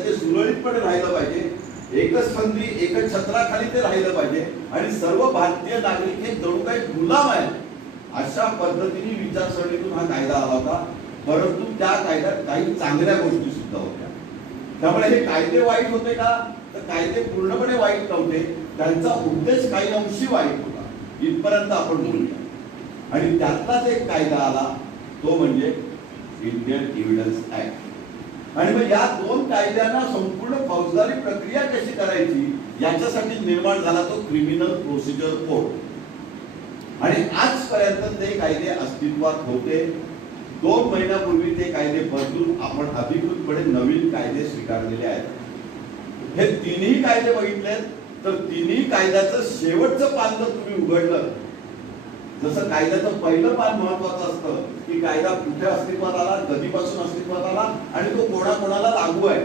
ते सुरळीतपणे राहिलं पाहिजे, एकच संधी एकच छत्राखाली ते राहिलं पाहिजे आणि सर्व भारतीय नागरिक हे जणू काही गुलाम आहेत अशा पद्धतीने विचारसरणीतून हा कायदा आला होता. परंतु त्या कायद्यात काही चांगल्या गोष्टी सुद्धा होत्या. त्यामुळे हे कायदे वाईट होते का? तर कायदे पूर्णपणे वाईट नव्हते, त्यांचा उद्देश काही अंशी वाईट होता, इथपर्यंत आपण बोलूया. आणि त्यातलाच एक कायदा आला तो म्हणजे इंडियन एव्हिडन्स ऍक्ट. आणि मग या दोन कायद्यांना संपूर्ण फौजदारी प्रक्रिया कशी करायची याच्यासाठी निर्माण झाला तो क्रिमिनल प्रोसिजर कोड. आणि आजपर्यंत ते कायदे अस्तित्वात होते. 2 महिन्यापूर्वी ते कायदे बदलून आपण अधिकृतपणे नवीन कायदे स्वीकारलेले आहेत. हे तिन्ही कायदे बघितले तर तिन्ही कायद्याचं शेवटचं पान जर तुम्ही उघडलं, जसं कायद्याचं पहिलं पान महत्वाचं असतं की कायदा कुठे अस्तित्वात आला, कधीपासून अस्तित्वात आला आणि तो कोणाकोणाला लागू आहे.